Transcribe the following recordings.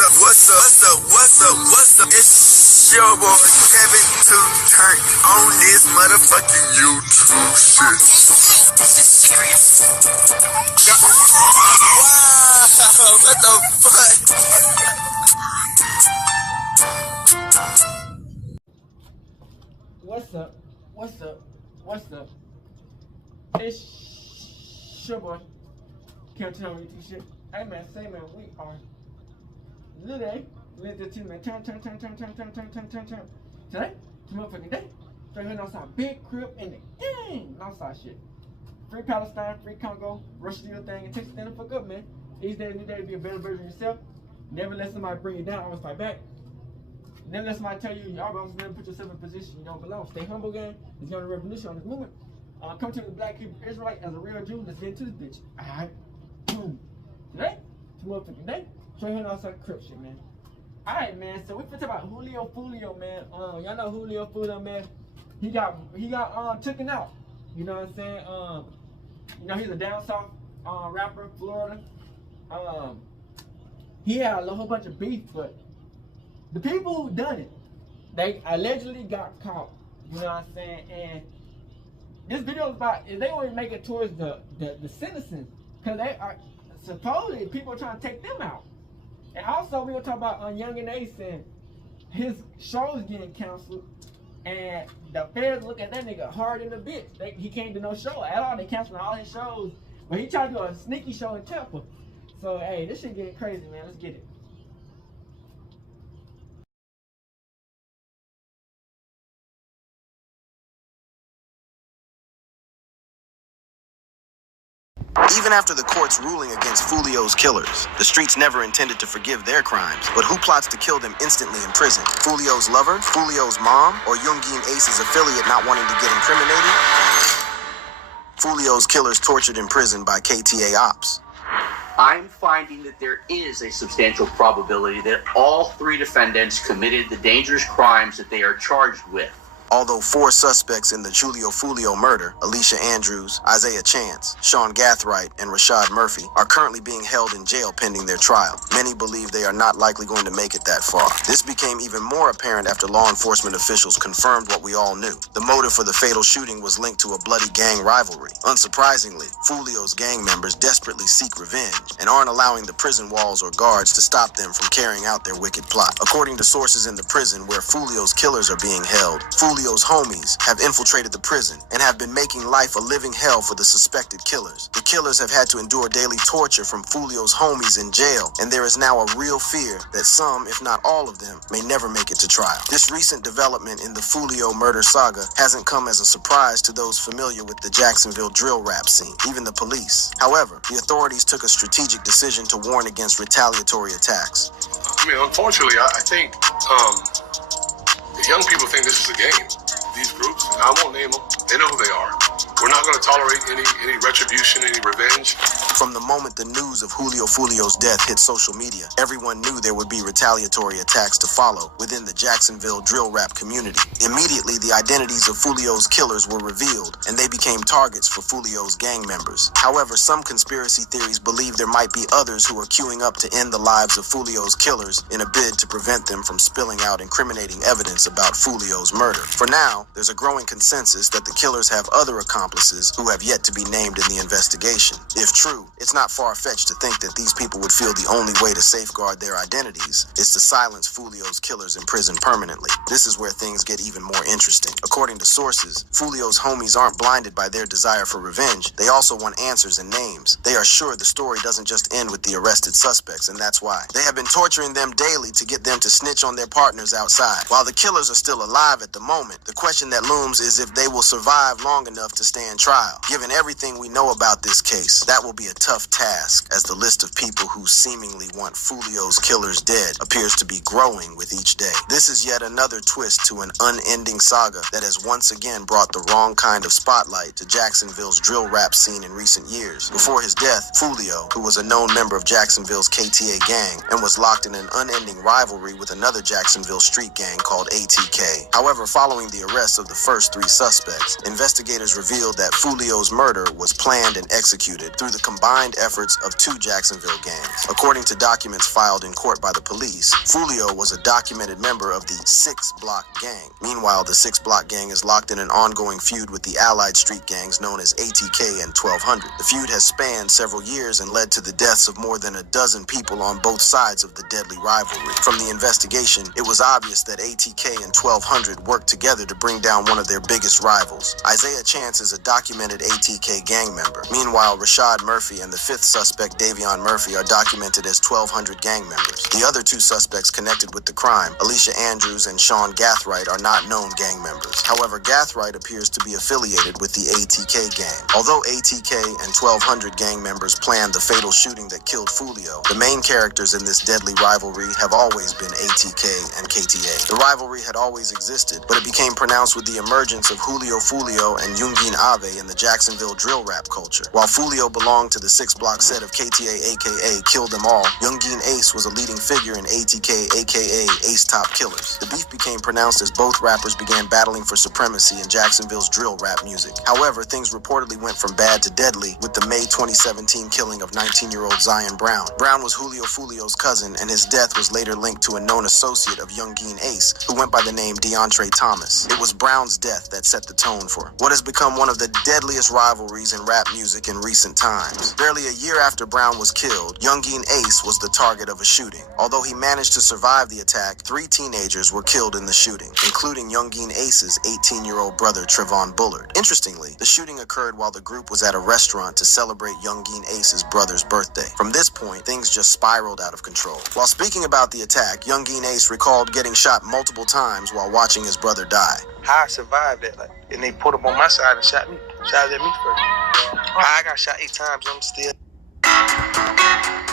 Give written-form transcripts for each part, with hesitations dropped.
What's up? It's your boy Kevin to turn on this motherfucking YouTube shit. This is serious. Wow, what the fuck? What's up? It's your boy Kevin to turn on YouTube shit. Hey man, we are today. Let the team man turn. Today, motherfucking day. Straight here outside, big crib in the game. Outside shit. Free Palestine, free Congo, Russia do your thing, and take stand the fuck up, man. Each day, new day, be a better version of yourself. Never let somebody bring you down, always fight back. Never let somebody tell you y'all always never put yourself in a position you don't belong. Stay humble, gang. It's gonna revolution on this movement. Come to the Black Hebrew Israelite as a real Jew. Let's get into this bitch. Alright. Boom. Today, it's motherfucking day. Straight here outside crib shit, man. Alright, man, so we finna talk about Foolio, man. Y'all know Foolio, man. He got taken out. You know what I'm saying? You know, he's a down south rapper, Florida. He had a whole bunch of beef, but the people who done it, they allegedly got caught. You know what I'm saying? And this video is about if they want to make it towards the citizens, because they are supposedly people are trying to take them out. And also, we gonna talk about Yungeen and his shows getting canceled, and the feds look at that nigga hard in the bitch. He can't do no show at all. They canceling all his shows, but he tried to do a sneaky show in Tampa. So hey, this shit getting crazy, man. Let's get it. Even after the court's ruling against Foolio's killers, the streets never intended to forgive their crimes. But who plots to kill them instantly in prison? Foolio's lover? Foolio's mom? Or Yungeen Ace's affiliate not wanting to get incriminated? Foolio's killers tortured in prison by KTA Ops. I'm finding that there is a substantial probability that all three defendants committed the dangerous crimes that they are charged with. Although 4 suspects in the Foolio murder, Alicia Andrews, Isaiah Chance, Sean Gathright, and Rashad Murphy, are currently being held in jail pending their trial. Many believe they are not likely going to make it that far. This became even more apparent after law enforcement officials confirmed what we all knew. The motive for the fatal shooting was linked to a bloody gang rivalry. Unsurprisingly, Foolio's gang members desperately seek revenge and aren't allowing the prison walls or guards to stop them from carrying out their wicked plot. According to sources in the prison where Foolio's killers are being held, Foolio's homies have infiltrated the prison and have been making life a living hell for the suspected killers. The killers have had to endure daily torture from Foolio's homies in jail, and there is now a real fear that some, if not all of them, may never make it to trial. This recent development in the Foolio murder saga hasn't come as a surprise to those familiar with the Jacksonville drill rap scene, even the police. However, the authorities took a strategic decision to warn against retaliatory attacks. I mean, unfortunately, I think the young people think this is a game. These groups, I won't name them, they know who they are. We're not going to tolerate any retribution, any revenge. From the moment the news of Foolio's death hit social media, everyone knew there would be retaliatory attacks to follow within the Jacksonville drill rap community. Immediately, the identities of Foolio's killers were revealed, and they became targets for Foolio's gang members. However, some conspiracy theories believe there might be others who are queuing up to end the lives of Foolio's killers in a bid to prevent them from spilling out incriminating evidence about Foolio's murder. For now, there's a growing consensus that the killers have other accomplices who have yet to be named in the investigation. If true, it's not far-fetched to think that these people would feel the only way to safeguard their identities is to silence Foolio's killers in prison permanently. This is where things get even more interesting. According to sources, Foolio's homies aren't blinded by their desire for revenge. They also want answers and names. They are sure the story doesn't just end with the arrested suspects, and that's why. They have been torturing them daily to get them to snitch on their partners outside. While the killers are still alive at the moment, the question that looms is if they will survive long enough to stand trial. Given everything we know about this case, that will be a tough task, as the list of people who seemingly want Foolio's killers dead appears to be growing with each day. This is yet another twist to an unending saga that has once again brought the wrong kind of spotlight to Jacksonville's drill rap scene in recent years. Before his death, Foolio, who was a known member of Jacksonville's KTA gang and was locked in an unending rivalry with another Jacksonville street gang called ATK. However, following the arrest of the first 3 suspects, investigators revealed revealed that Foolio's murder was planned and executed through the combined efforts of two Jacksonville gangs. According to documents filed in court by the police, Foolio was a documented member of the 6 Block gang. Meanwhile, the 6 Block gang is locked in an ongoing feud with the allied street gangs known as ATK and 1200. The feud has spanned several years and led to the deaths of more than a dozen people on both sides of the deadly rivalry. From the investigation, it was obvious that ATK and 1200 worked together to bring down one of their biggest rivals. Isaiah Chance is a documented ATK gang member. Meanwhile, Rashad Murphy and the 5th suspect, Davion Murphy, are documented as 1200 gang members. The other 2 suspects connected with the crime, Alicia Andrews and Sean Gathright, are not known gang members. However, Gathright appears to be affiliated with the ATK gang. Although ATK and 1200 gang members planned the fatal shooting that killed Foolio, the main characters in this deadly rivalry have always been ATK and KTA. The rivalry had always existed, but it became pronounced with the emergence of Foolio and Yungeen in the Jacksonville drill rap culture. While Foolio belonged to the 6 Block set of KTA aka Kill Them All, Yungeen Ace was a leading figure in ATK aka Ace Top Killers. The beef became pronounced as both rappers began battling for supremacy in Jacksonville's drill rap music. However, things reportedly went from bad to deadly with the May 2017 killing of 19-year-old Zion Brown. Brown was Foolio's cousin, and his death was later linked to a known associate of Yungeen Ace, who went by the name DeAndre Thomas. It was Brown's death that set the tone for what has become one of the deadliest rivalries in rap music in recent times. Barely a year after Brown was killed, Yungeen Ace was the target of a shooting. Although he managed to survive the attack, 3 teenagers were killed in the shooting, including Yungeen Ace's 18-year-old brother Trevon Bullard. Interestingly, the shooting occurred while the group was at a restaurant to celebrate Yungeen Ace's brother's birthday. From this point, things just spiraled out of control. While speaking about the attack, Yungeen Ace recalled getting shot multiple times while watching his brother die. How I survived that, and they put him on my side and shot at me first. I got shot 8 times, I'm still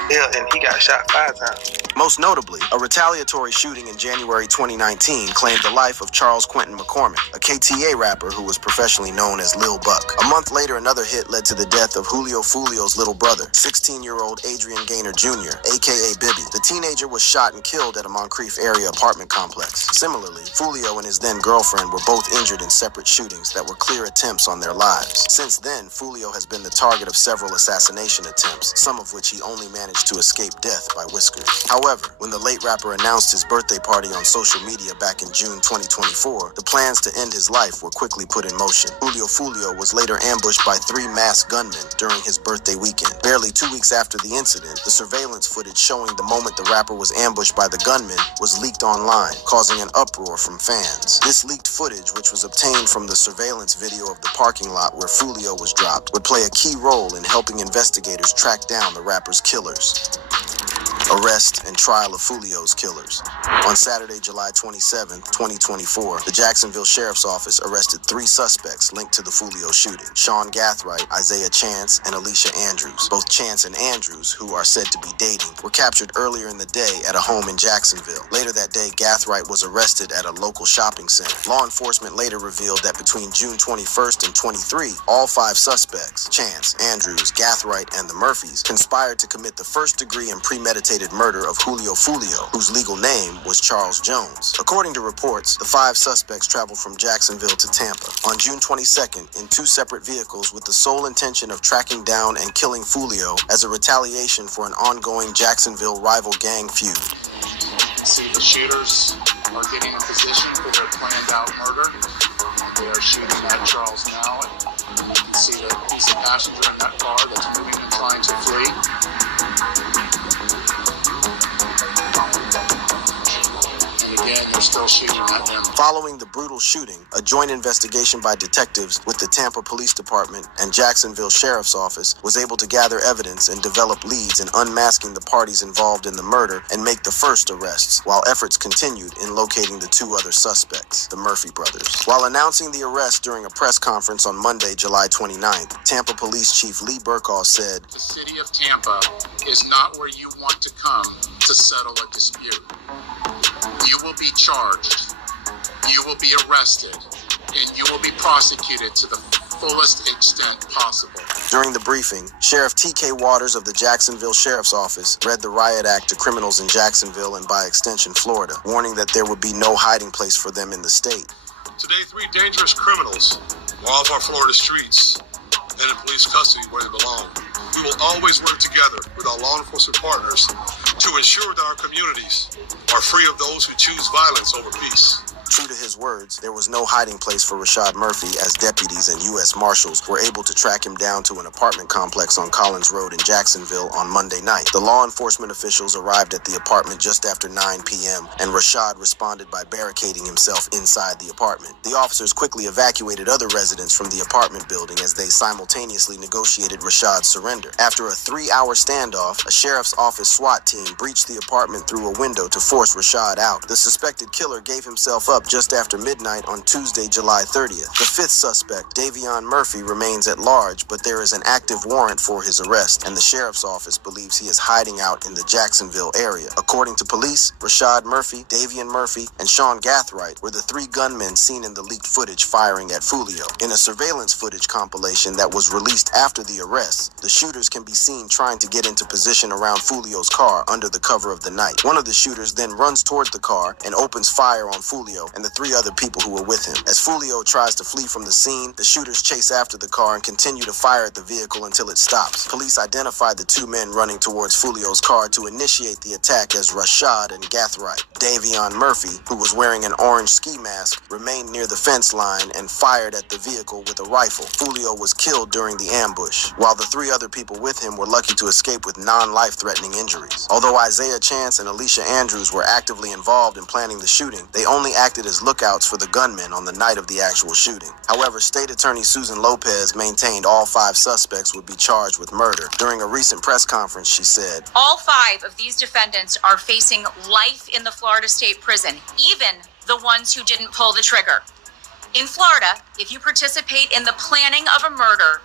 and he got shot 5 times. Most notably, a retaliatory shooting in January 2019 claimed the life of Charles Quentin McCormick, a KTA rapper who was professionally known as Lil Buck. A month later, another hit led to the death of Foolio's little brother, 16-year-old Adrian Gaynor Jr., aka Bibby. The teenager was shot and killed at a Moncrief area apartment complex. Similarly, Foolio and his then-girlfriend were both injured in separate shootings that were clear attempts on their lives. Since then, Foolio has been the target of several assassination attempts, some of which he only managed to escape death by whiskers. However, when the late rapper announced his birthday party on social media back in June 2024, the plans to end his life were quickly put in motion. Foolio was later ambushed by 3 masked gunmen during his birthday weekend. Barely 2 weeks after the incident, the surveillance footage showing the moment the rapper was ambushed by the gunmen was leaked online, causing an uproar from fans. This leaked footage, which was obtained from the surveillance video of the parking lot where Foolio was dropped, would play a key role in helping investigators track down the rapper's killers. Arrest and trial of Foolio's killers. On Saturday, July 27, 2024, the Jacksonville Sheriff's Office arrested 3 suspects linked to the Foolio shooting: Sean Gathright, Isaiah Chance, and Alicia Andrews. Both Chance and Andrews, who are said to be dating, were captured earlier in the day at a home in Jacksonville. Later that day, Gathright was arrested at a local shopping center. Law enforcement later revealed that between June 21st and 23, all 5 suspects, Chance, Andrews, Gathright, and the Murphys, conspired to commit the first-degree and premeditated murder of Foolio, whose legal name was Charles Jones. According to reports, the 5 suspects traveled from Jacksonville to Tampa on June 22nd in 2 separate vehicles with the sole intention of tracking down and killing Foolio as a retaliation for an ongoing Jacksonville rival gang feud. See, the shooters are getting in position for their planned out murder. They are shooting at Charles now, and you can see that he's the passenger in that car that's moving and trying to flee. Again, they're still shooting at them. Following the brutal shooting, a joint investigation by detectives with the Tampa Police Department and Jacksonville Sheriff's Office was able to gather evidence and develop leads in unmasking the parties involved in the murder and make the first arrests, while efforts continued in locating the 2 other suspects, the Murphy brothers. While announcing the arrest during a press conference on Monday, July 29th, Tampa Police Chief Lee Burkall said, "The city of Tampa is not where you want to come to settle a dispute. You will be charged, you will be arrested, and you will be prosecuted to the fullest extent possible." During the briefing, Sheriff T.K. Waters of the Jacksonville Sheriff's Office read the riot act to criminals in Jacksonville and by extension Florida, warning that there would be no hiding place for them in the state. Today, 3 dangerous criminals, off our Florida streets and in police custody where they belong. We will always work together with our law enforcement partners to ensure that our communities are free of those who choose violence over peace. True to his words, there was no hiding place for Rashad Murphy as deputies and U.S. Marshals were able to track him down to an apartment complex on Collins Road in Jacksonville on Monday night. The law enforcement officials arrived at the apartment just after 9 p.m., and Rashad responded by barricading himself inside the apartment. The officers quickly evacuated other residents from the apartment building as they simultaneously negotiated Rashad's surrender. After a 3-hour standoff, a sheriff's office SWAT team breached the apartment through a window to force Rashad out. The suspected killer gave himself up just after midnight on Tuesday, July 30th. The fifth suspect, Davion Murphy, remains at large, but there is an active warrant for his arrest, and the sheriff's office believes he is hiding out in the Jacksonville area. According to police, Rashad Murphy, Davion Murphy, and Sean Gathright were the 3 gunmen seen in the leaked footage firing at Foolio. In a surveillance footage compilation that was released after the arrests, the shooters can be seen trying to get into position around Foolio's car under the cover of the night. One of the shooters then runs towards the car and opens fire on Foolio and the 3 other people who were with him. As Foolio tries to flee from the scene, the shooters chase after the car and continue to fire at the vehicle until it stops. Police identified the 2 men running towards Foolio's car to initiate the attack as Rashad and Gathright. Davion Murphy, who was wearing an orange ski mask, remained near the fence line and fired at the vehicle with a rifle. Foolio was killed during the ambush, while the 3 other people with him were lucky to escape with non-life-threatening injuries. Although Isaiah Chance and Alicia Andrews were actively involved in planning the shooting, they only acted as lookouts for the gunmen on the night of the actual shooting. However, State Attorney Susan Lopez maintained all 5 suspects would be charged with murder. During a recent press conference, she said, "All 5 of these defendants are facing life in the Florida State Prison, even the ones who didn't pull the trigger. In Florida, if you participate in the planning of a murder,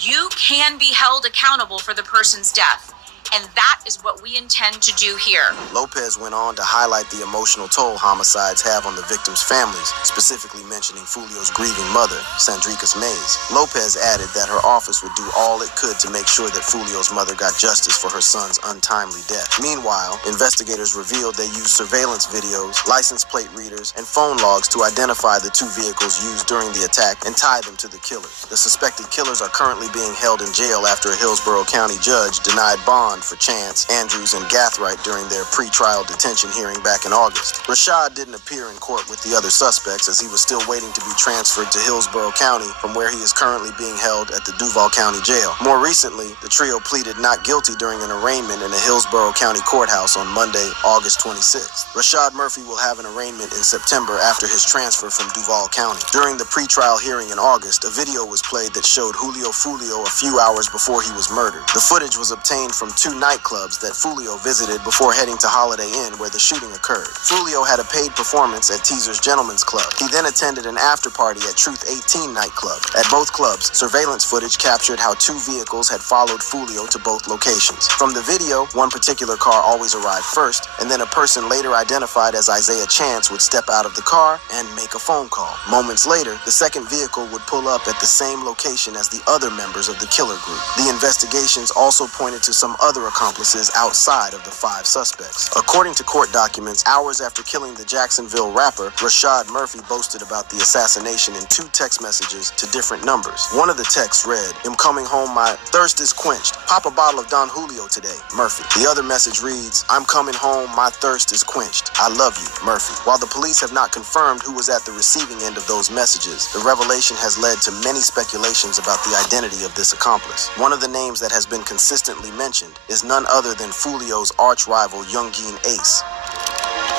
you can be held accountable for the person's death. And that is what we intend to do here." Lopez went on to highlight the emotional toll homicides have on the victims' families, specifically mentioning Foolio's grieving mother, Sandricus Mays. Lopez added that her office would do all it could to make sure that Foolio's mother got justice for her son's untimely death. Meanwhile, investigators revealed they used surveillance videos, license plate readers, and phone logs to identify the 2 vehicles used during the attack and tie them to the killers. The suspected killers are currently being held in jail after a Hillsborough County judge denied bond for Chance, Andrews, and Gathright during their pre-trial detention hearing back in August. Rashad didn't appear in court with the other suspects as he was still waiting to be transferred to Hillsborough County from where he is currently being held at the Duval County Jail. More recently, the trio pleaded not guilty during an arraignment in the Hillsborough County Courthouse on Monday, August 26th. Rashad Murphy will have an arraignment in September after his transfer from Duval County. During the pre-trial hearing in August, a video was played that showed Joolio Foolio a few hours before he was murdered. The footage was obtained from 2 nightclubs that Foolio visited before heading to Holiday Inn where the shooting occurred. Foolio had a paid performance at Teaser's Gentleman's Club. He then attended an after-party at Truth 18 nightclub. At both clubs, surveillance footage captured how 2 vehicles had followed Foolio to both locations. From the video, one particular car always arrived first, and then a person later identified as Isaiah Chance would step out of the car and make a phone call. Moments later, the second vehicle would pull up at the same location as the other members of the killer group. The investigations also pointed to some other accomplices outside of the 5 suspects. According to court documents, hours after killing the Jacksonville rapper, Rashad Murphy boasted about the assassination in 2 text messages to different numbers. One of the texts read, "I'm coming home, my thirst is quenched. Pop a bottle of Don Julio today, Murphy." The other message reads, "I'm coming home, my thirst is quenched. I love you, Murphy." While the police have not confirmed who was at the receiving end of those messages, the revelation has led to many speculations about the identity of this accomplice. One of the names that has been consistently mentioned is none other than Foolio's arch-rival Yungeen Ace.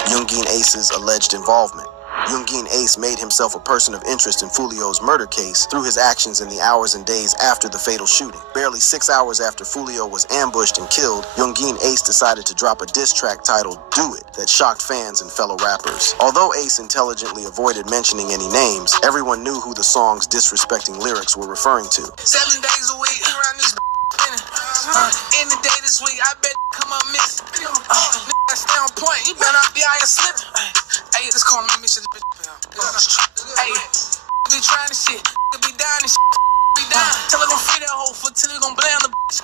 Yungeen Ace's alleged involvement. Yungeen Ace made himself a person of interest in Foolio's murder case through his actions in the hours and days after the fatal shooting. Barely 6 hours after Foolio was ambushed and killed, Yungeen Ace decided to drop a diss track titled "Do It" that shocked fans and fellow rappers. Although Ace intelligently avoided mentioning any names, everyone knew who the song's disrespecting lyrics were referring to. 7 days a week around this any day this week, I bet come up miss. I stay on point. You better not be out here slipping. Hey, let's call me mission. Hey, be trying to shit. Be down and shit. Be down. Tell her gon' free that whole foot till we gon' blame the bitch.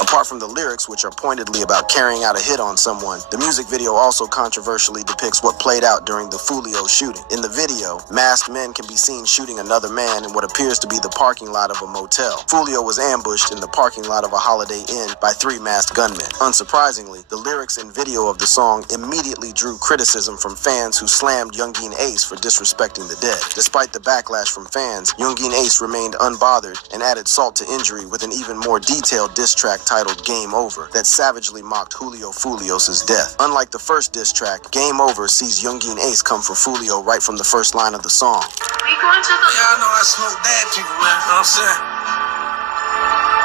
Apart from the lyrics, which are pointedly about carrying out a hit on someone, the music video also controversially depicts what played out during the Foolio shooting. In the video, masked men can be seen shooting another man in what appears to be the parking lot of a motel. Foolio was ambushed in the parking lot of a Holiday Inn by 3 masked gunmen. Unsurprisingly, the lyrics and video of the song immediately drew criticism from fans who slammed Yungeen Ace for disrespecting the dead. Despite the backlash from fans, Yungeen Ace remained unbothered and added salt to injury with an even more detailed diss track titled Game Over that savagely mocked Joolio Foolios' death. Unlike the first diss track, Game Over sees Yungeen Ace come for Foolio right from the first line of the song. We going to the... Yeah, I know I smoke bad people, man. You know what I'm saying?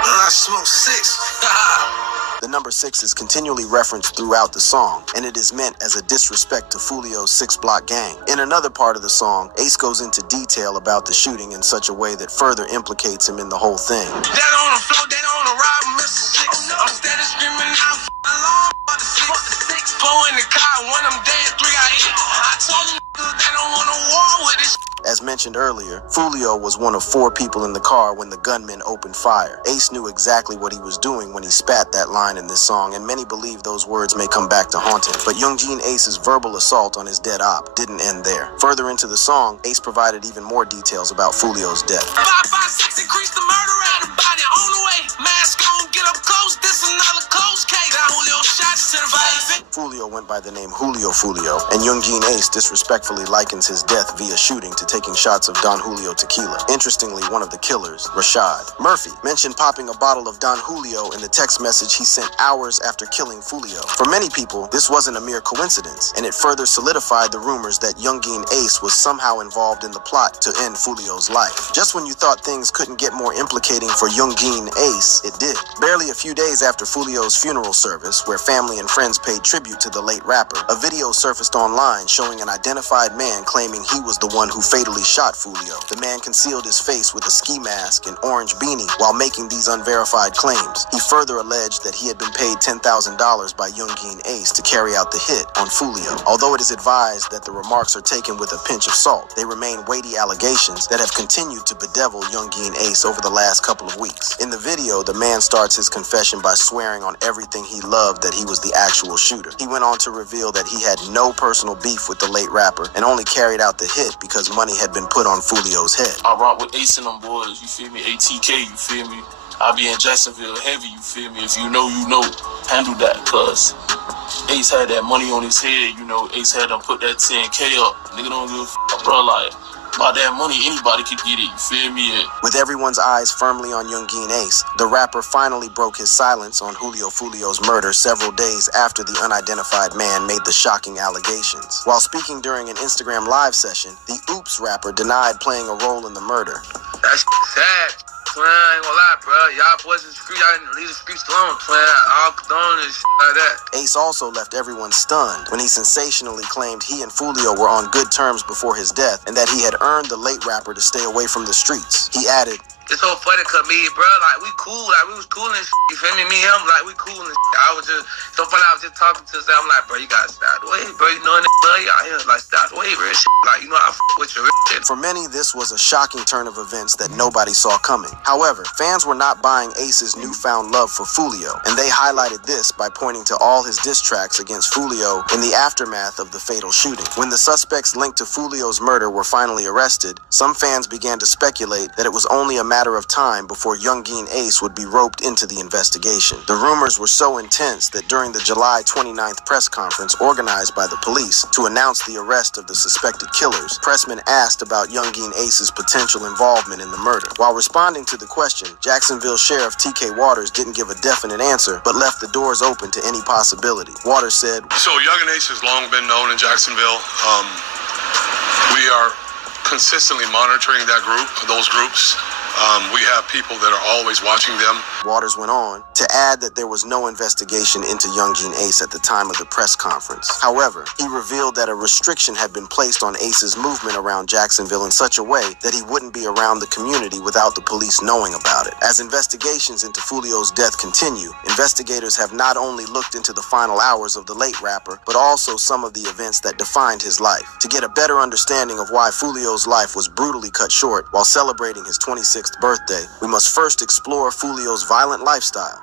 I smoke 6. The number 6 is continually referenced throughout the song, and it is meant as a disrespect to Foolio's 6-block gang. In another part of the song, Ace goes into detail about the shooting in such a way that further implicates him in the whole thing. That on the floor, that on the ride, Mr. 6. I'm standing screaming out, alarm, about the 6. 4 in the car, 1 of them dead, 3 I hit. I told them they don't want a war with this. As mentioned earlier, Foolio was one of 4 people in the car when the gunmen opened fire. Ace knew exactly what he was doing when he spat that line in this song, and many believe those words may come back to haunt him. But Yungeen Ace's verbal assault on his dead op didn't end there. Further into the song, Ace provided even more details about Foolio's death. 556 increase the murder rate, the body on the way. Mask on, get up close, this another close case. Now Julio shots to the face. Foolio went by the name Joolio Foolio, and Yungeen Ace disrespectfully likens his death via shooting to taking shots of Don Julio tequila. Interestingly, one of the killers, Rashad Murphy, mentioned popping a bottle of Don Julio in the text message he sent hours after killing Foolio. For many people, this wasn't a mere coincidence, and it further solidified the rumors that Yungeen Ace was somehow involved in the plot to end Foolio's life. Just when you thought things couldn't get more implicating for Yungeen Ace, it did. Barely a few days after Foolio's funeral service, where family and friends paid tribute to the late rapper, a video surfaced online showing an identified man claiming he was the one who fatally shot Foolio. The man concealed his face with a ski mask and orange beanie while making these unverified claims. He further alleged that he had been paid $10,000 by Yungeen Ace to carry out the hit on Foolio. Although it is advised that the remarks are taken with a pinch of salt, they remain weighty allegations that have continued to bedevil Yungeen Ace over the last couple of weeks. In the video, the man starts his confession by swearing on everything he loved that he was the actual shooter. He went on to reveal that he had no personal beef with the late rapper and only carried out the hit because money had been put on Foolio's head. I rock with Ace and them boys, you feel me? ATK, you feel me? I be in Jacksonville heavy, you feel me? If you know, you know. Handle that, cuz Ace had that money on his head, you know. Ace had to put that 10K up. Nigga don't give a f***, bro, like, by that money, anybody could get it, you feel me? With everyone's eyes firmly on Yungeen Ace, the rapper finally broke his silence on Joolio Foolio's murder several days after the unidentified man made the shocking allegations. While speaking during an Instagram live session, the Oops rapper denied playing a role in the murder. That's sad. Twin, I ain't gonna lie, bro. Y'all boys in the street, y'all didn't leave the streets alone, twin. All condone and shit like that. Ace also left everyone stunned when he sensationally claimed he and Foolio were on good terms before his death and that he had earned the late rapper to stay away from the streets. He added, "It's so funny, cause me, bro, like, we cool, like, we was cool and shit, you feel me? Me and him, like, we cool and shit. I was just, so funny, I was just talking to him, I'm like, bro, you gotta stop the way, bro, you know, love you out here, like, stop the way, bro, shit. Like, you know, I f with your shit." For many, this was a shocking turn of events that nobody saw coming. However, fans were not buying Ace's newfound love for Foolio, and they highlighted this by pointing to all his diss tracks against Foolio in the aftermath of the fatal shooting. When the suspects linked to Foolio's murder were finally arrested, some fans began to speculate that it was only a matter of time before Yungeen Ace would be roped into the investigation. The rumors were so intense that during the July 29th press conference organized by the police to announce the arrest of the suspected killers, pressmen asked about Yungeen Ace's potential involvement in the murder. While responding to the question, Jacksonville Sheriff T.K. Waters didn't give a definite answer, but left the doors open to any possibility. Waters said, "So Yungeen Ace has long been known in Jacksonville. We are consistently monitoring those groups. We have people that are always watching them." Waters went on to add that there was no investigation into Yungeen Ace at the time of the press conference. However, he revealed that a restriction had been placed on Ace's movement around Jacksonville in such a way that he wouldn't be around the community without the police knowing about it. As investigations into Foolio's death continue, investigators have not only looked into the final hours of the late rapper, but also some of the events that defined his life. To get a better understanding of why Foolio's life was brutally cut short while celebrating his 26th birthday, we must first explore Foolio's violent lifestyle.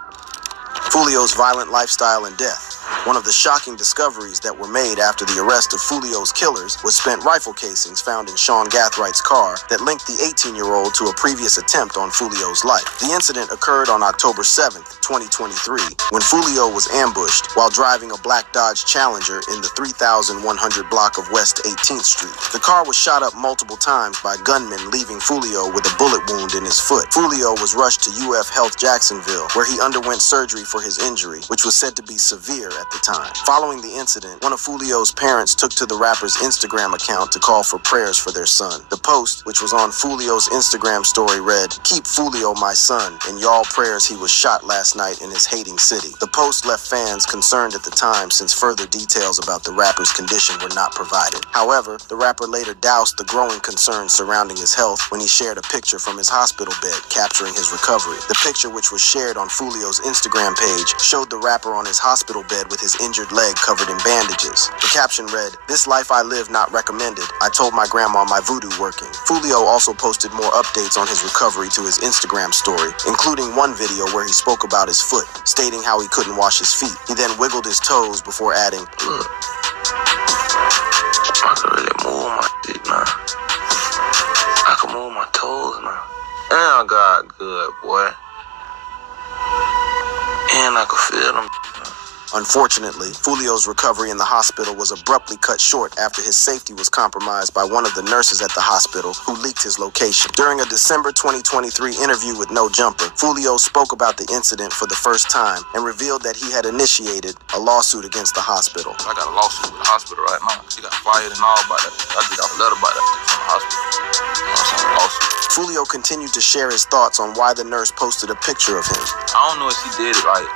Foolio's violent lifestyle and death. One of the shocking discoveries that were made after the arrest of Foolio's killers was spent rifle casings found in Sean Gathwright's car that linked the 18-year-old to a previous attempt on Foolio's life. The incident occurred on October 7th, 2023, when Foolio was ambushed while driving a black Dodge Challenger in the 3100 block of West 18th Street. The car was shot up multiple times by gunmen, leaving Foolio with a bullet wound in his foot. Foolio was rushed to UF Health Jacksonville, where he underwent surgery for his injury, which was said to be severe at the time. Following the incident, one of Foolio's parents took to the rapper's Instagram account to call for prayers for their son. The post, which was on Foolio's Instagram story, read, "Keep Foolio, my son, in y'all prayers. He was shot last night in his hating city." The post left fans concerned at the time, since further details about the rapper's condition were not provided. However, the rapper later doused the growing concerns surrounding his health when he shared a picture from his hospital bed capturing his recovery. The picture, which was shared on Foolio's Instagram page, showed the rapper on his hospital bed with his injured leg covered in bandages. The caption read, "This life I live not recommended. I told my grandma my voodoo working." Foolio also posted more updates on his recovery to his Instagram story, including one video where he spoke about his foot, stating how he couldn't wash his feet. He then wiggled his toes before adding, "Look, I can really move my feet now. I can move my toes now. And I got good, boy. And I can feel them." Unfortunately, Foolio's recovery in the hospital was abruptly cut short after his safety was compromised by one of the nurses at the hospital, who leaked his location. During a December 2023 interview with No Jumper, Foolio spoke about the incident for the first time and revealed that he had initiated a lawsuit against the hospital. "I got a lawsuit with the hospital right now. She got fired and all about that. I just got a letter about that from the hospital. You know what I'm saying? Lawsuit." Foolio continued to share his thoughts on why the nurse posted a picture of him. I don't know if she did it like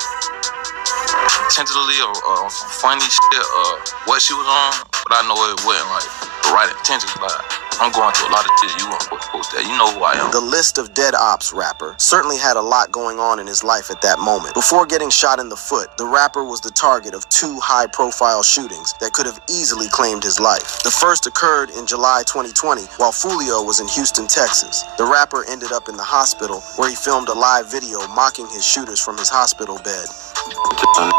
intentionally or on some funny shit or what she was on, but I know it wasn't like the right intentions. Like, I'm going through a lot of shit. You want to post that? You know who I am. The list of dead ops rapper certainly had a lot going on in his life at that moment. Before getting shot in the foot, the rapper was the target of two high-profile shootings that could have easily claimed his life. The first occurred in July 2020 while Foolio was in Houston, Texas. The rapper ended up in the hospital where he filmed a live video mocking his shooters from his hospital bed.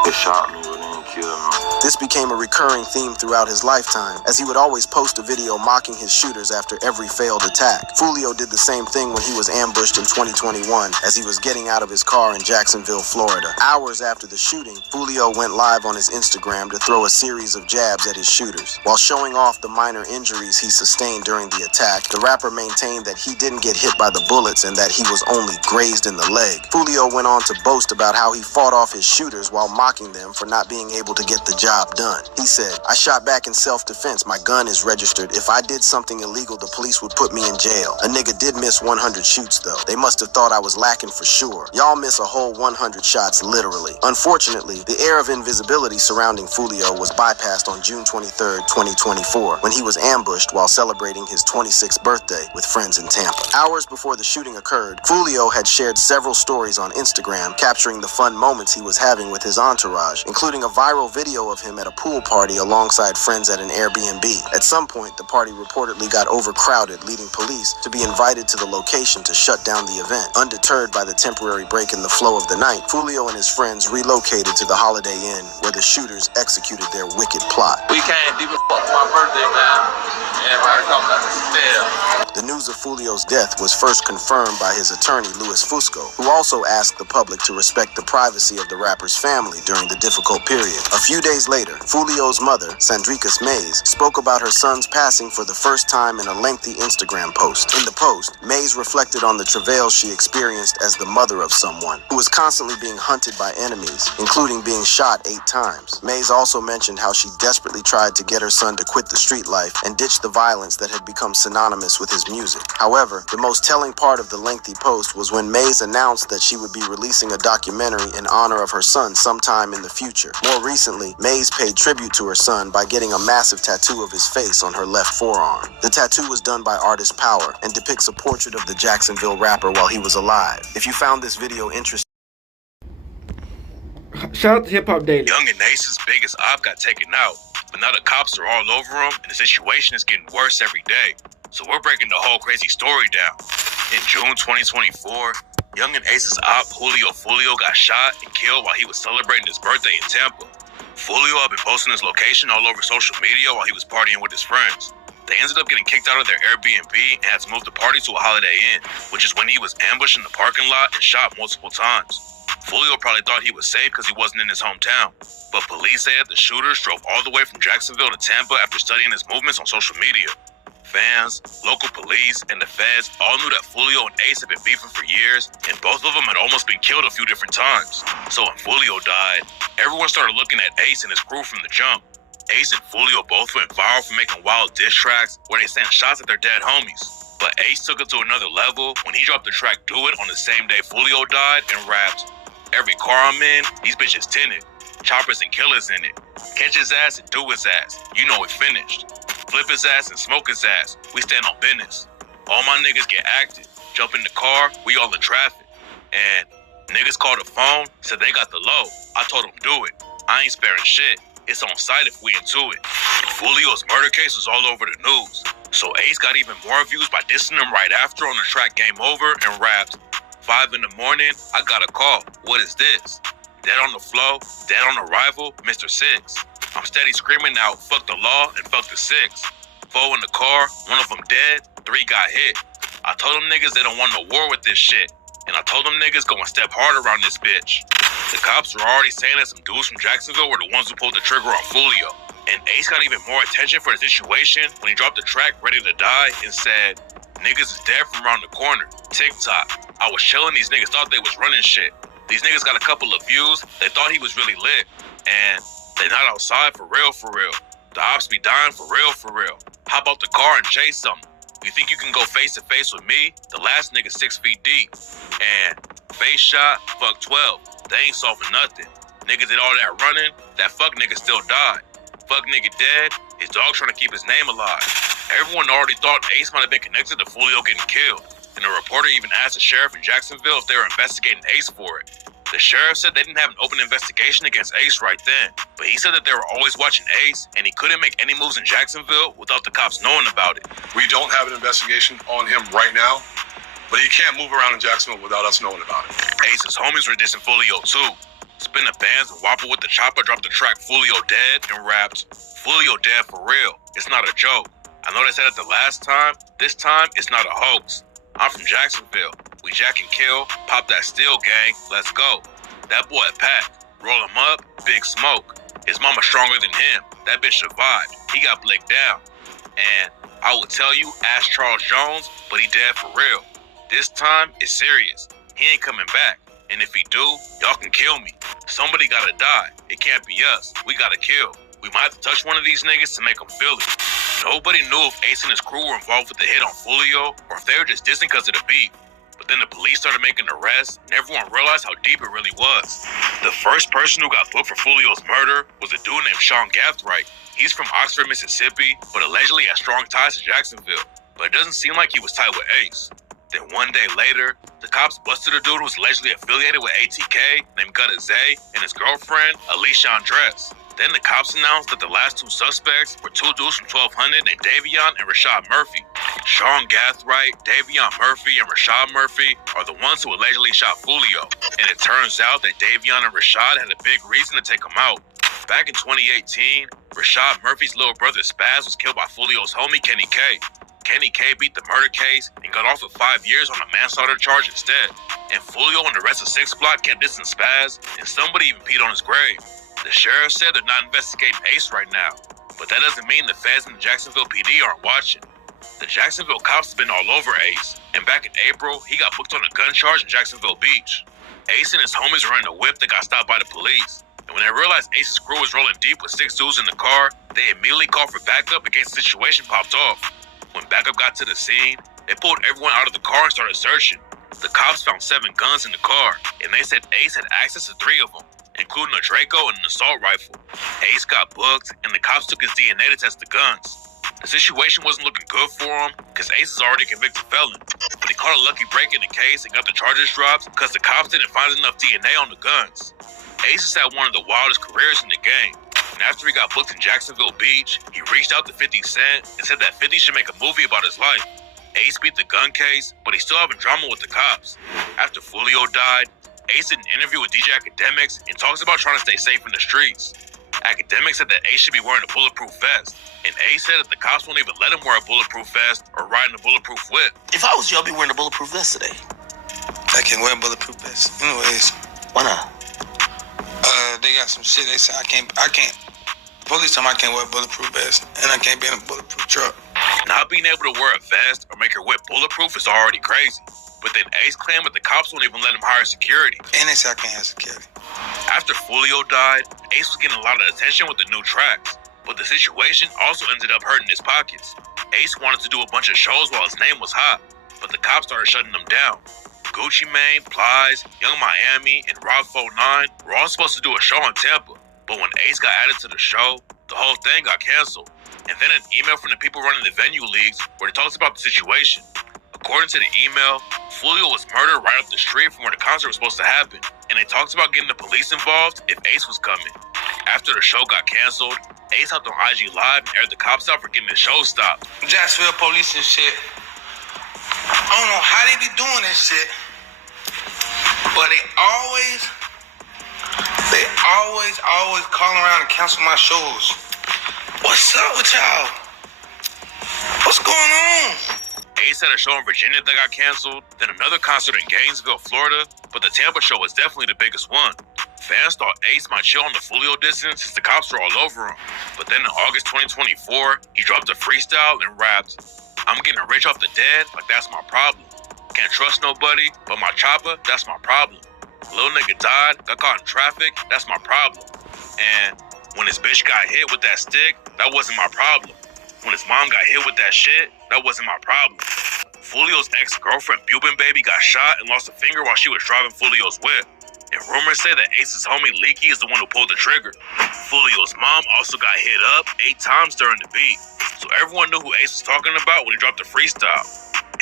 They shot me, but they didn't kill me. This became a recurring theme throughout his lifetime, as he would always post a video mocking his shooters after every failed attack. Foolio did the same thing when he was ambushed in 2021 as he was getting out of his car in Jacksonville, Florida. Hours after the shooting, Foolio went live on his Instagram to throw a series of jabs at his shooters. While showing off the minor injuries he sustained during the attack, the rapper maintained that he didn't get hit by the bullets and that he was only grazed in the leg. Foolio went on to boast about how he fought off his shooters while mocking them for not being able to get the job done. He said, "I shot back in self-defense. My gun is registered. If I did something illegal, the police would put me in jail. A nigga did miss 100 shoots though. They must have thought I was lacking for sure. Y'all miss a whole 100 shots literally." Unfortunately, the air of invisibility surrounding Foolio was bypassed on June 23rd, 2024, when he was ambushed while celebrating his 26th birthday with friends in Tampa. Hours before the shooting occurred, Foolio had shared several stories on Instagram capturing the fun moments he was having with his entourage, including a viral video of him at a pool party alongside friends at an Airbnb. At some point, the party reportedly got overcrowded, leading police to be invited to the location to shut down the event. Undeterred by the temporary break in the flow of the night, Foolio and his friends relocated to the Holiday Inn, where the shooters executed their wicked plot. We came deep as fuck for my birthday, man. Everybody coming up to stare. The news of Foolio's death was first confirmed by his attorney, Louis Fusco, who also asked the public to respect the privacy of the rapper's family during the difficult period. A few days later, Foolio's mother, Sandricus Mays, spoke about her son's passing for the first time in a lengthy Instagram post. In the post, Mays reflected on the travails she experienced as the mother of someone who was constantly being hunted by enemies, including being shot 8 times. Mays also mentioned how she desperately tried to get her son to quit the street life and ditch the violence that had become synonymous with his music. However, the most telling part of the lengthy post was when Mays announced that she would be releasing a documentary in honor of her son sometime in the future. More recently, Mays paid tribute to her son by getting a massive tattoo of his face on her left forearm. The tattoo was done by Artist Power and depicts a portrait of the Jacksonville rapper while he was alive. If you found this video interesting, Shout out to Hip Hop Daily. Yungeen Ace's biggest op got taken out, but now the cops are all over him, and the situation is getting worse every day. So we're breaking the whole crazy story down. In June 2024, Yungeen Ace's op, Joolio Foolio, got shot and killed while he was celebrating his birthday in Tampa. Foolio had been posting his location all over social media while he was partying with his friends. They ended up getting kicked out of their Airbnb and had to move the party to a Holiday Inn, which is when he was ambushed in the parking lot and shot multiple times. Foolio probably thought he was safe because he wasn't in his hometown, but police say that the shooters drove all the way from Jacksonville to Tampa after studying his movements on social media. Fans, local police, and the feds all knew that Foolio and Ace had been beefing for years, and both of them had almost been killed a few different times. So when Foolio died, everyone started looking at Ace and his crew from the jump. Ace and Foolio both went viral for making wild diss tracks where they sent shots at their dead homies. But Ace took it to another level when he dropped the track Do It on the same day Foolio died and rapped, "Every car I'm in, these bitches tinted. Choppers and killers in it. Catch his ass and do his ass. You know it finished. Flip his ass and smoke his ass. We stand on business. All my niggas get active. Jump in the car, we all in traffic. And niggas called the phone, said they got the low. I told them do it. I ain't sparing shit. It's on site if we into it." Foolio's murder case was all over the news. So Ace got even more views by dissing him right after on the track Game Over and rapped, "5 in the morning, I got a call. What is this? Dead on the flow, dead on arrival, Mr. Six. I'm steady screaming out, fuck the law and fuck the six. 4 in the car, 1 of them dead, 3 got hit. I told them niggas they don't want no war with this shit. And I told them niggas go and step hard around this bitch." The cops were already saying that some dudes from Jacksonville were the ones who pulled the trigger on Foolio. And Ace got even more attention for the situation when he dropped the track Ready to Die and said, "Niggas is dead from around the corner. TikTok. I was chilling, these niggas thought they was running shit. These niggas got a couple of views, they thought he was really lit. And they not outside for real, for real. The ops be dying for real, for real. Hop out the car and chase something. You think you can go face to face with me? The last nigga 6 feet deep. And face shot, fuck 12. They ain't solving nothing. Niggas did all that running, that fuck nigga still died. Fuck nigga dead, his dog trying to keep his name alive." Everyone already thought Ace might have been connected to Foolio getting killed. And the reporter even asked the sheriff in Jacksonville if they were investigating Ace for it. The sheriff said they didn't have an open investigation against Ace right then, but he said that they were always watching Ace and he couldn't make any moves in Jacksonville without the cops knowing about it. We don't have an investigation on him right now, but he can't move around in Jacksonville without us knowing about it. Ace's homies were dissing Foolio too. Spin the bands and Whopper with the chopper dropped the track Foolio Dead and rapped, "Foolio dead for real. It's not a joke. I know they said it the last time. This time, it's not a hoax. I'm from Jacksonville. We jack and kill, pop that steel gang, let's go. That boy pack, roll him up, big smoke. His mama stronger than him. That bitch survived. He got blicked down. And I will tell you, ask Charles Jones, but he dead for real. This time, it's serious. He ain't coming back. And if he do, y'all can kill me. Somebody gotta die. It can't be us. We gotta kill. We might have to touch one of these niggas to make them feel it." Nobody knew if Ace and his crew were involved with the hit on Foolio or if they were just dissing because of the beef. But then the police started making arrests and everyone realized how deep it really was. The first person who got booked for Foolio's murder was a dude named Sean Gathright. He's from Oxford, Mississippi, but allegedly has strong ties to Jacksonville. But it doesn't seem like he was tied with Ace. Then one day later, the cops busted a dude who was allegedly affiliated with ATK named Gutta Zay and his girlfriend, Alicia Andres. Then the cops announced that the last 2 suspects were 2 dudes from 1200 named Davion and Rashad Murphy. Sean Gathright, Davion Murphy, and Rashad Murphy are the ones who allegedly shot Foolio. And it turns out that Davion and Rashad had a big reason to take him out. Back in 2018, Rashad Murphy's little brother Spaz was killed by Foolio's homie Kenny K. Kenny K beat the murder case and got off with 5 years on a manslaughter charge instead. And Foolio and the rest of 6 Block kept dissing Spaz, and somebody even peed on his grave. The sheriff said they're not investigating Ace right now, but that doesn't mean the feds and the Jacksonville PD aren't watching. The Jacksonville cops have been all over Ace, and back in April, he got booked on a gun charge in Jacksonville Beach. Ace and his homies were in a whip that got stopped by the police, and when they realized Ace's crew was rolling deep with 6 dudes in the car, they immediately called for backup in case the situation popped off. When backup got to the scene, they pulled everyone out of the car and started searching. The cops found 7 guns in the car, and they said Ace had access to 3 of them, including a Draco and an assault rifle. Ace got booked, and the cops took his DNA to test the guns. The situation wasn't looking good for him, because Ace is already a convicted felon. But he caught a lucky break in the case and got the charges dropped, because the cops didn't find enough DNA on the guns. Ace has had one of the wildest careers in the game. And after he got booked in Jacksonville Beach, he reached out to 50 Cent and said that 50 should make a movie about his life. Ace beat the gun case, but he's still having drama with the cops. After Foolio died, Ace did an interview with DJ Academics and talks about trying to stay safe in the streets. Academics said that Ace should be wearing a bulletproof vest, and Ace said that the cops won't even let him wear a bulletproof vest or ride in a bulletproof whip. If I was you, I'd be wearing a bulletproof vest today. I can't wear a bulletproof vest. Anyways, Why not? they got some shit. They say I can't. Police told me I can't wear a bulletproof vest, and I can't be in a bulletproof truck. Not being able to wear a vest or make your whip bulletproof is already crazy. But then Ace claimed that the cops won't even let him hire security. And they say I can't have security. After Foolio died, Ace was getting a lot of attention with the new tracks. But the situation also ended up hurting his pockets. Ace wanted to do a bunch of shows while his name was hot, but the cops started shutting them down. Gucci Mane, Plies, Young Miami, and Rob 49 were all supposed to do a show in Tampa. But when Ace got added to the show, the whole thing got canceled. And then an email from the people running the venue leagues where it talks about the situation. According to the email, Foolio was murdered right up the street from where the concert was supposed to happen, and they talked about getting the police involved if Ace was coming. After the show got canceled, Ace hopped on IG Live and aired the cops out for getting the show stopped. Jacksonville police and shit. I don't know how they be doing this shit, but they always call around and cancel my shows. What's up with y'all? What's going on? Ace had a show in Virginia that got canceled, then another concert in Gainesville, Florida, but the Tampa show was definitely the biggest one. Fans thought Ace might chill on the Foolio distance since the cops were all over him. But then in August 2024, he dropped a freestyle and rapped, "I'm getting rich off the dead, like that's my problem. Can't trust nobody, but my chopper, that's my problem. Little nigga died, got caught in traffic, that's my problem. And when his bitch got hit with that stick, that wasn't my problem. When his mom got hit with that shit, that wasn't my problem." Foolio's ex-girlfriend, Bubin Baby, got shot and lost a finger while she was driving Foolio's whip. And rumors say that Ace's homie Leaky is the one who pulled the trigger. Foolio's mom also got hit up 8 times during the beat. So everyone knew who Ace was talking about when he dropped the freestyle.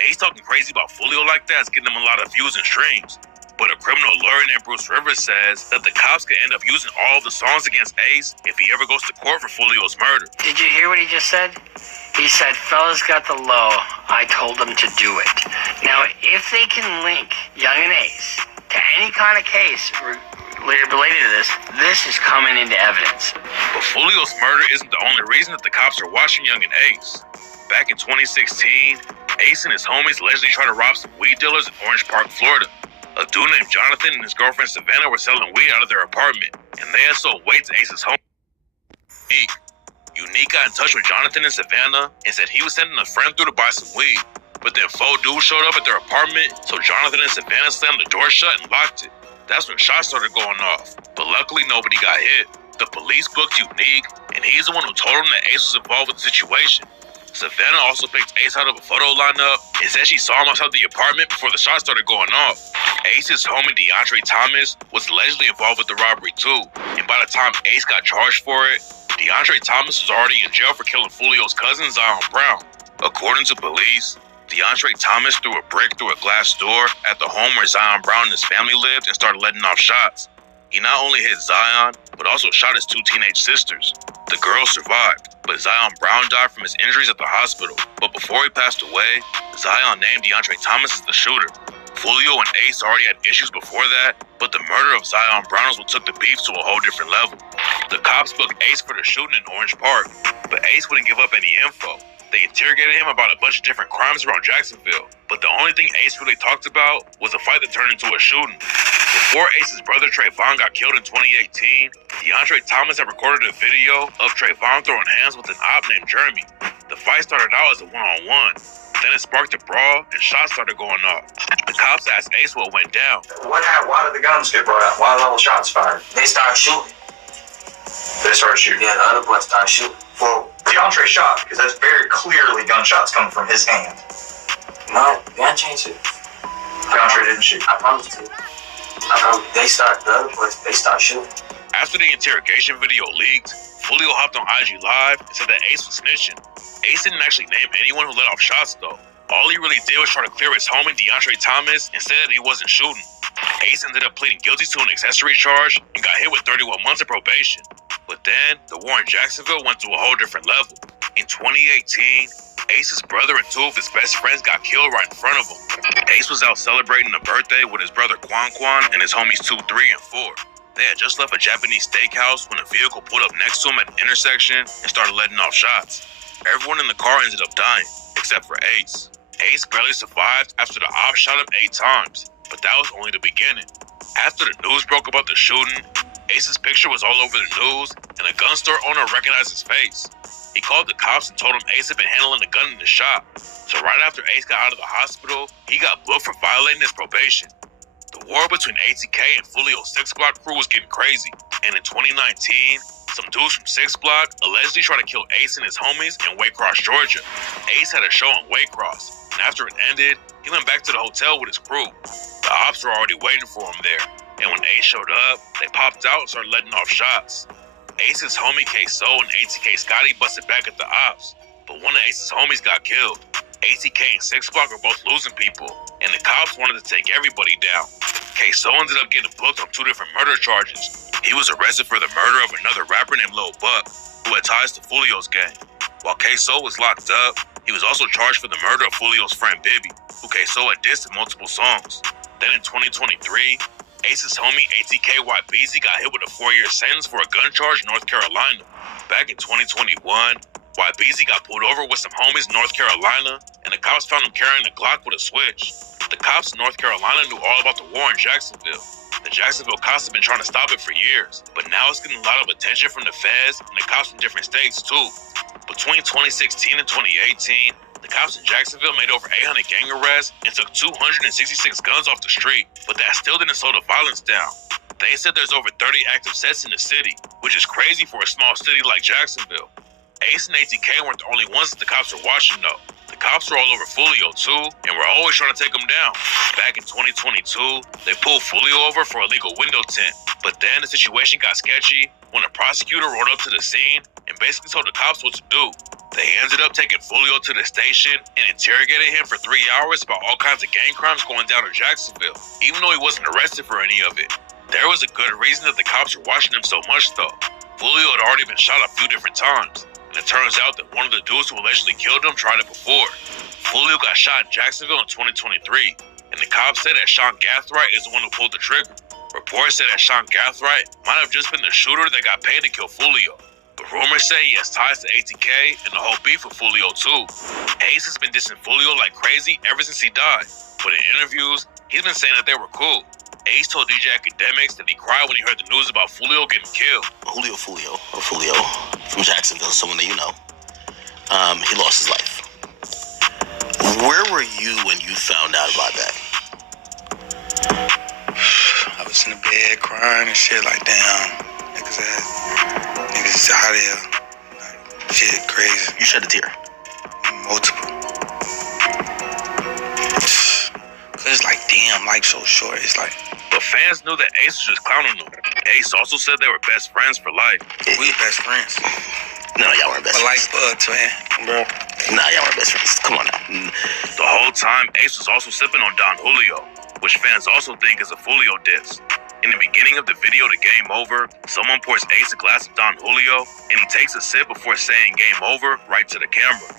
Ace talking crazy about Foolio like that is getting him a lot of views and streams. But a criminal lawyer named Bruce Rivers says that the cops could end up using all of the songs against Ace if he ever goes to court for Foolio's murder. Did you hear what he just said? He said, fellas got the low, I told them to do it. Now, if they can link Young and Ace to any kind of case related to this is coming into evidence. But Foolio's murder isn't the only reason that the cops are watching Young and Ace. Back in 2016, Ace and his homies allegedly tried to rob some weed dealers in Orange Park, Florida. A dude named Jonathan and his girlfriend Savannah were selling weed out of their apartment, and they had sold weight to Ace's home. Unique got in touch with Jonathan and Savannah and said he was sending a friend through to buy some weed. But then 4 dudes showed up at their apartment, so Jonathan and Savannah slammed the door shut and locked it. That's when shots started going off, but luckily nobody got hit. The police booked Unique, and he's the one who told them that Ace was involved with the situation. Savannah also picked Ace out of a photo lineup and said she saw him outside the apartment before the shots started going off. Ace's homie DeAndre Thomas was allegedly involved with the robbery too, and by the time Ace got charged for it, DeAndre Thomas was already in jail for killing Foolio's cousin Zion Brown. According to police, DeAndre Thomas threw a brick through a glass door at the home where Zion Brown and his family lived and started letting off shots. He not only hit Zion, but also shot his 2 teenage sisters. The girls survived, but Zion Brown died from his injuries at the hospital. But before he passed away, Zion named DeAndre Thomas as the shooter. Foolio and Ace already had issues before that, but the murder of Zion Brown was what took the beef to a whole different level. The cops booked Ace for the shooting in Orange Park, but Ace wouldn't give up any info. They interrogated him about a bunch of different crimes around Jacksonville, but the only thing Ace really talked about was a fight that turned into a shooting. Before Ace's brother Trayvon got killed in 2018, DeAndre Thomas had recorded a video of Trayvon throwing hands with an op named Jeremy. The fight started out as a one-on-one. Then it sparked a brawl and shots started going off. The cops asked Ace what went down. Why did the guns get brought out? Why all the shots fired? They started shooting. They started shooting. Yeah, the other boy started shooting. Well, DeAndre shot because that's very clearly gunshots coming from his hand. No, DeAndre ain't shoot. DeAndre didn't shoot. I promise you. The other boys, they started shooting. After the interrogation video leaked, Foolio hopped on IG Live and said that Ace was snitching. Ace didn't actually name anyone who let off shots though. All he really did was try to clear his homie DeAndre Thomas and said that he wasn't shooting. Ace ended up pleading guilty to an accessory charge and got hit with 31 months of probation. But then, the war in Jacksonville went to a whole different level. In 2018, Ace's brother and 2 of his best friends got killed right in front of him. Ace was out celebrating a birthday with his brother Quan and his homies 2, 3, and 4. They had just left a Japanese steakhouse when a vehicle pulled up next to him at an intersection and started letting off shots. Everyone in the car ended up dying, except for Ace. Ace barely survived after the ops shot him 8 times, but that was only the beginning. After the news broke about the shooting, Ace's picture was all over the news, and a gun store owner recognized his face. He called the cops and told them Ace had been handling the gun in the shop. So right after Ace got out of the hospital, he got booked for violating his probation. The war between ATK and Foolio's 6 Block crew was getting crazy, and in 2019, some dudes from 6 Block allegedly tried to kill Ace and his homies in Waycross, Georgia. Ace had a show in Waycross, and after it ended, he went back to the hotel with his crew. The ops were already waiting for him there, and when Ace showed up, they popped out and started letting off shots. Ace's homie K-So and ATK Scotty busted back at the ops, but one of Ace's homies got killed. ATK and 6 Block were both losing people, and the cops wanted to take everybody down. K-So ended up getting booked on 2 different murder charges. He was arrested for the murder of another rapper named Lil Buck, who had ties to Foolio's gang. While K-So was locked up, he was also charged for the murder of Foolio's friend Bibby, who K-So had dissed in multiple songs. Then in 2023, Ace's homie ATK YBZ got hit with a 4-year sentence for a gun charge in North Carolina. Back in 2021, YBZ got pulled over with some homies in North Carolina, and the cops found him carrying a Glock with a switch. The cops in North Carolina knew all about the war in Jacksonville. The Jacksonville cops have been trying to stop it for years, but now it's getting a lot of attention from the feds and the cops from different states too. Between 2016 and 2018, the cops in Jacksonville made over 800 gang arrests and took 266 guns off the street, but that still didn't slow the violence down. They said there's over 30 active sets in the city, which is crazy for a small city like Jacksonville. Ace and ATK weren't the only ones that the cops were watching though. The cops were all over Foolio too, and were always trying to take him down. Back in 2022, they pulled Foolio over for illegal window tint, but then the situation got sketchy when a prosecutor rode up to the scene and basically told the cops what to do. They ended up taking Foolio to the station and interrogated him for 3 hours about all kinds of gang crimes going down in Jacksonville, even though he wasn't arrested for any of it. There was a good reason that the cops were watching him so much though. Foolio had already been shot a few different times, and it turns out that one of the dudes who allegedly killed him tried it before. Foolio got shot in Jacksonville in 2023, and the cops say that Sean Gathright is the one who pulled the trigger. Reports say that Sean Gathright might have just been the shooter that got paid to kill Foolio. But rumors say he has ties to ATK and the whole beef with Foolio too. Ace has been dissing Foolio like crazy ever since he died, but in interviews, he's been saying that they were cool. Ace told DJ Academics that he cried when he heard the news about Foolio getting killed. Foolio from Jacksonville, someone that you know, he lost his life. Where were you when you found out about that? I was in the bed crying and shit like, damn, niggas out here. Like, shit crazy. You shed a tear? Multiple. Cause it's like, damn, life's so short. It's like. But fans knew that Ace was just clowning them. Ace also said they were best friends for life. We best friends. No, y'all weren't best friends. But like buds, man. Bro. Nah, y'all weren't best friends. Come on now. The whole time, Ace was also sipping on Don Julio, which fans also think is a Foolio diss. In the beginning of the video to Game Over, someone pours Ace a glass of Don Julio, and he takes a sip before saying Game Over right to the camera.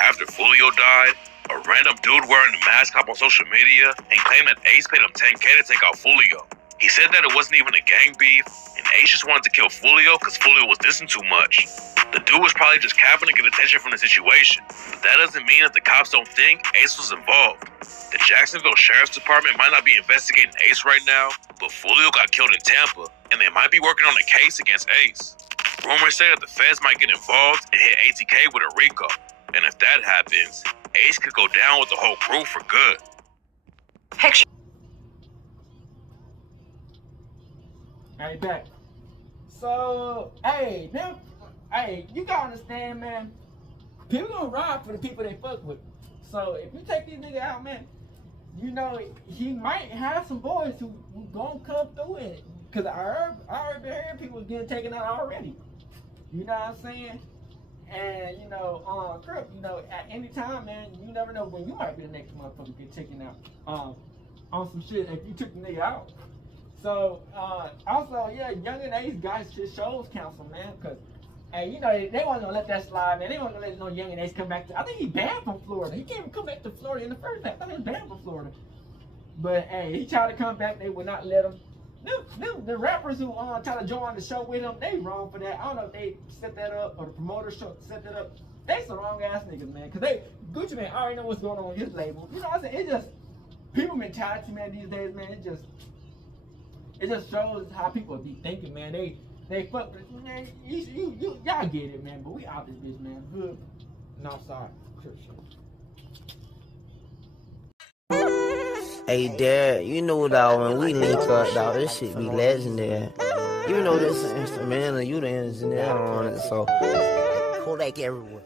After Foolio died, a random dude wearing a mask hopped on social media and claimed that Ace paid him $10K to take out Foolio. He said that it wasn't even a gang beef, and Ace just wanted to kill Foolio because Foolio was dissing too much. The dude was probably just capping to get attention from the situation, but that doesn't mean that the cops don't think Ace was involved. The Jacksonville Sheriff's Department might not be investigating Ace right now, but Foolio got killed in Tampa, and they might be working on a case against Ace. Rumors say that the feds might get involved and hit ATK with a RICO, and if that happens, Ace could go down with the whole crew for good. Picture. Alright, back. So, hey, you gotta understand, man. People gonna ride for the people they fuck with. So, if you take this nigga out, man, you know, he might have some boys who gonna come through it. Cause I already heard people getting taken out already. You know what I'm saying? And, you know, Crip, you know, at any time, man, you never know when you might be the next motherfucker to get taken out on some shit if you took the nigga out. So, also, yeah, Yungeen Ace guys should shows counsel, man, because Hey, you know, they weren't gonna let that slide, man. They weren't gonna let no Yungeen Ace come back to. I think he banned from Florida. He can't even come back to Florida in the first place. I thought he was banned from Florida. But hey, he tried to come back. They would not let him. The rappers who try to join the show with him, they wrong for that. I don't know if they set that up or the promoter set that up. They some wrong ass niggas, man. Cause Gucci man already know what's going on with his label. You know what I'm saying? It just people mentality, man. These days, man. It just shows how people be thinking, man. They fuck, man. Y'all get it, man. But we out this bitch, man. Good. Northside. Hey, Dad, you know, dog, when we link up, dog, this shit be legendary. You know this instrumental, you the engineer on it, so Kodak everywhere.